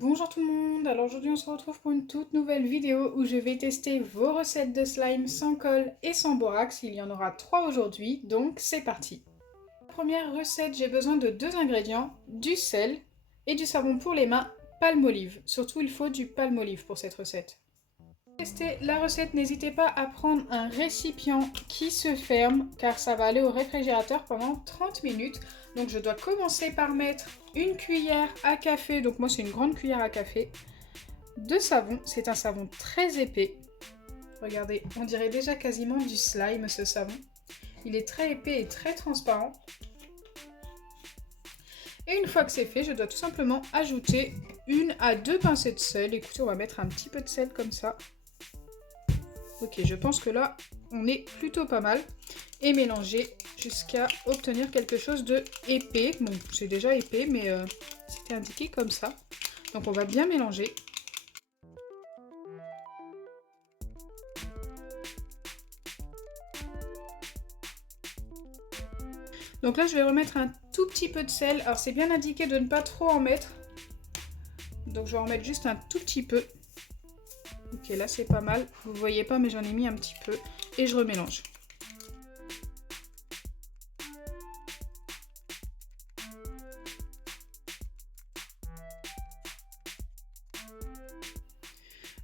Bonjour tout le monde, alors aujourd'hui on se retrouve pour une toute nouvelle vidéo où je vais tester vos recettes de slime sans colle et sans borax. Il y en aura 3 aujourd'hui, donc c'est parti. Première recette, j'ai besoin de 2 ingrédients, du sel et du savon pour les mains Palmolive. Surtout il faut du Palmolive pour cette recette. Pour tester la recette, n'hésitez pas à prendre un récipient qui se ferme car ça va aller au réfrigérateur pendant 30 minutes. Donc je dois commencer par mettre une cuillère à café, donc moi c'est une grande cuillère à café, de savon. C'est un savon très épais. Regardez, on dirait déjà quasiment du slime ce savon. Il est très épais et très transparent. Et une fois que c'est fait, je dois tout simplement ajouter 1 à 2 pincées de sel. Écoutez, on va mettre un petit peu de sel comme ça. Ok, je pense que là, on est plutôt pas mal. Et mélanger jusqu'à obtenir quelque chose de épais. Bon, c'est déjà épais, mais c'était indiqué comme ça. Donc on va bien mélanger. Donc là, je vais remettre un tout petit peu de sel. Alors c'est bien indiqué de ne pas trop en mettre. Donc je vais en mettre juste un tout petit peu. Ok, là c'est pas mal. Vous voyez pas, mais j'en ai mis un petit peu. Et je remélange.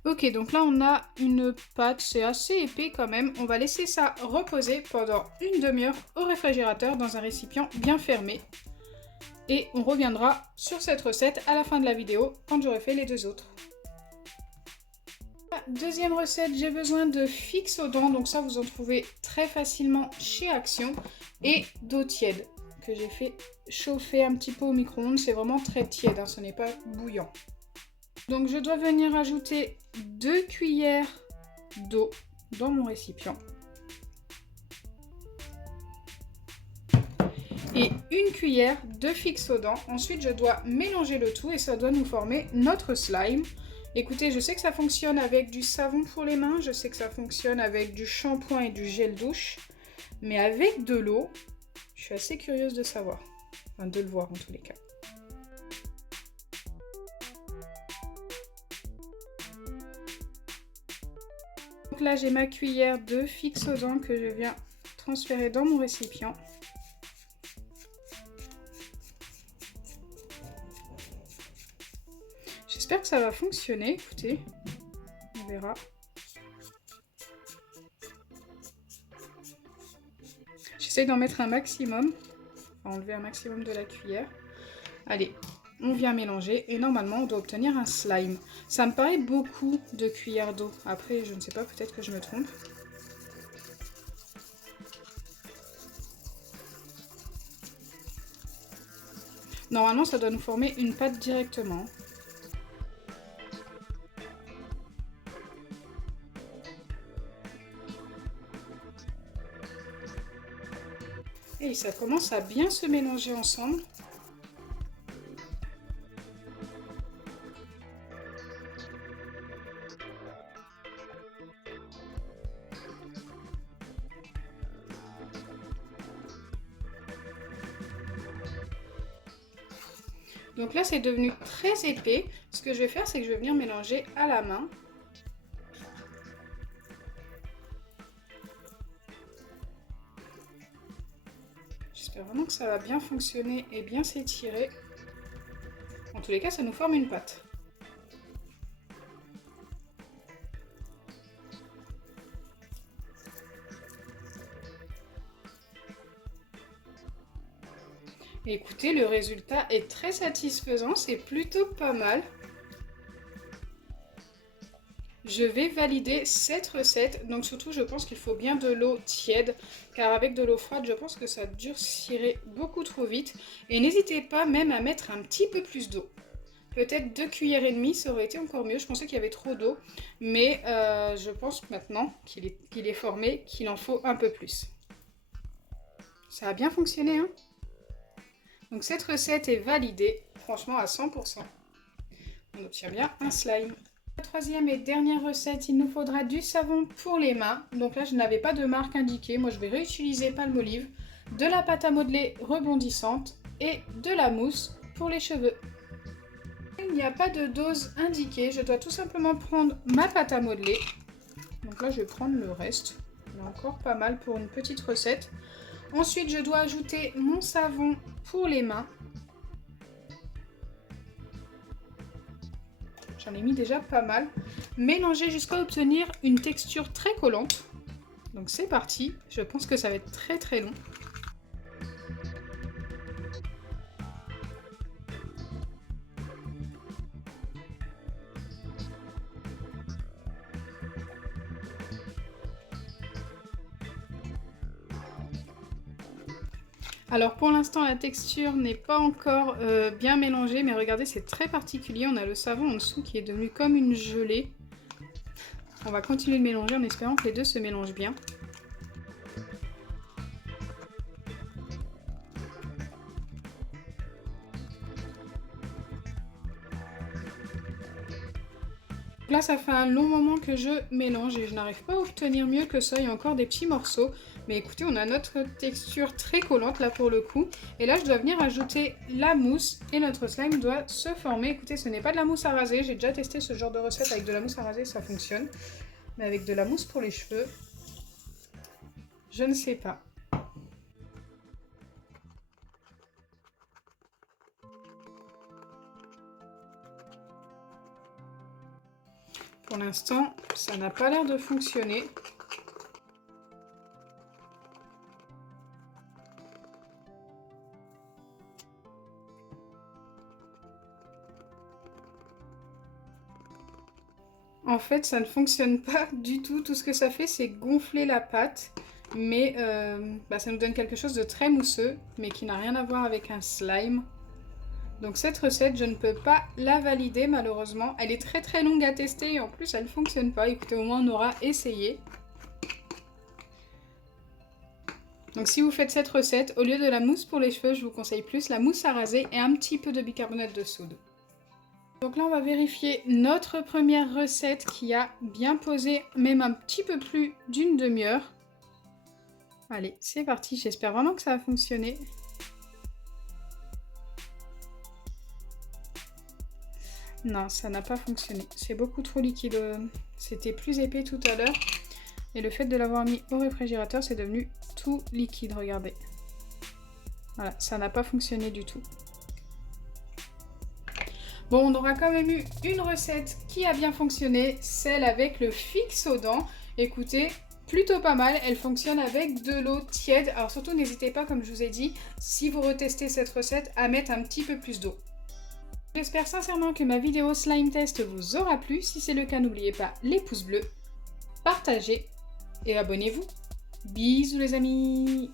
Ok, donc là on a une pâte, c'est assez épais quand même. On va laisser ça reposer pendant une demi-heure au réfrigérateur dans un récipient bien fermé. Et on reviendra sur cette recette à la fin de la vidéo quand j'aurai fait les 2 autres. Deuxième recette, j'ai besoin de fixe aux dents, donc ça vous en trouvez très facilement chez Action, et d'eau tiède que j'ai fait chauffer un petit peu au micro-ondes. C'est vraiment très tiède, hein, ce n'est pas bouillant. Donc je dois venir ajouter 2 cuillères d'eau dans mon récipient. Et 1 cuillère de fixe aux dents. Ensuite je dois mélanger le tout et ça doit nous former notre slime. Écoutez, je sais que ça fonctionne avec du savon pour les mains, je sais que ça fonctionne avec du shampoing et du gel douche. Mais avec de l'eau, je suis assez curieuse de savoir. Enfin de le voir en tous les cas. Donc là j'ai ma cuillère de fixe aux dents que je viens transférer dans mon récipient. J'espère que ça va fonctionner, écoutez, on verra. J'essaie d'en mettre un maximum, enfin enlever un maximum de la cuillère. Allez, on vient mélanger et normalement on doit obtenir un slime. Ça me paraît beaucoup de cuillères d'eau. Après, je ne sais pas, peut-être que je me trompe. Normalement, ça doit nous former une pâte directement. Et ça commence à bien se mélanger ensemble. Donc là, c'est devenu très épais. Ce que je vais faire, c'est que je vais venir mélanger à la main. J'espère vraiment que ça va bien fonctionner et bien s'étirer. En tous les cas, ça nous forme une pâte. Et écoutez, le résultat est très satisfaisant, c'est plutôt pas mal. Je vais valider cette recette, donc surtout je pense qu'il faut bien de l'eau tiède, car avec de l'eau froide je pense que ça durcirait beaucoup trop vite. Et n'hésitez pas même à mettre un petit peu plus d'eau. Peut-être 2 cuillères et demie, ça aurait été encore mieux, je pensais qu'il y avait trop d'eau, mais je pense maintenant qu'il est formé qu'il en faut un peu plus. Ça a bien fonctionné, hein? Donc cette recette est validée, franchement à 100%. On obtient bien un slime. La troisième et dernière recette, il nous faudra du savon pour les mains. Donc là, je n'avais pas de marque indiquée. Moi, je vais réutiliser Palmolive, de la pâte à modeler rebondissante et de la mousse pour les cheveux. Il n'y a pas de dose indiquée, je dois tout simplement prendre ma pâte à modeler. Donc là je vais prendre le reste, il y en a encore pas mal pour une petite recette. Ensuite je dois ajouter mon savon pour les mains. J'en ai mis déjà pas mal. Mélanger jusqu'à obtenir une texture très collante. Donc c'est parti, je pense que ça va être très très long. Alors pour l'instant la texture n'est pas encore bien mélangée, mais regardez c'est très particulier, on a le savon en dessous qui est devenu comme une gelée. On va continuer de mélanger en espérant que les deux se mélangent bien. Là ça fait un long moment que je mélange et je n'arrive pas à obtenir mieux que ça, il y a encore des petits morceaux. Mais écoutez, on a notre texture très collante là pour le coup. Et là je dois venir ajouter la mousse et notre slime doit se former. Écoutez, ce n'est pas de la mousse à raser, j'ai déjà testé ce genre de recette avec de la mousse à raser, ça fonctionne. Mais avec de la mousse pour les cheveux, je ne sais pas. Pour l'instant, ça n'a pas l'air de fonctionner. En fait, ça ne fonctionne pas du tout. Tout ce que ça fait, c'est gonfler la pâte. Mais ça nous donne quelque chose de très mousseux, mais qui n'a rien à voir avec un slime. Donc cette recette, je ne peux pas la valider malheureusement. Elle est très très longue à tester et en plus elle ne fonctionne pas. Écoutez, au moins on aura essayé. Donc si vous faites cette recette, au lieu de la mousse pour les cheveux, je vous conseille plus la mousse à raser et un petit peu de bicarbonate de soude. Donc là on va vérifier notre première recette qui a bien posé, même un petit peu plus d'une demi-heure. Allez, c'est parti, j'espère vraiment que ça va fonctionner. Non, ça n'a pas fonctionné. C'est beaucoup trop liquide. C'était plus épais tout à l'heure. Et le fait de l'avoir mis au réfrigérateur, c'est devenu tout liquide, regardez. Voilà, ça n'a pas fonctionné du tout. Bon, on aura quand même eu une recette qui a bien fonctionné, celle avec le fixe aux dents. Écoutez, plutôt pas mal, elle fonctionne avec de l'eau tiède. Alors surtout, n'hésitez pas, comme je vous ai dit, si vous retestez cette recette, à mettre un petit peu plus d'eau. J'espère sincèrement que ma vidéo slime test vous aura plu. Si c'est le cas, n'oubliez pas les pouces bleus, partagez et abonnez-vous. Bisous les amis!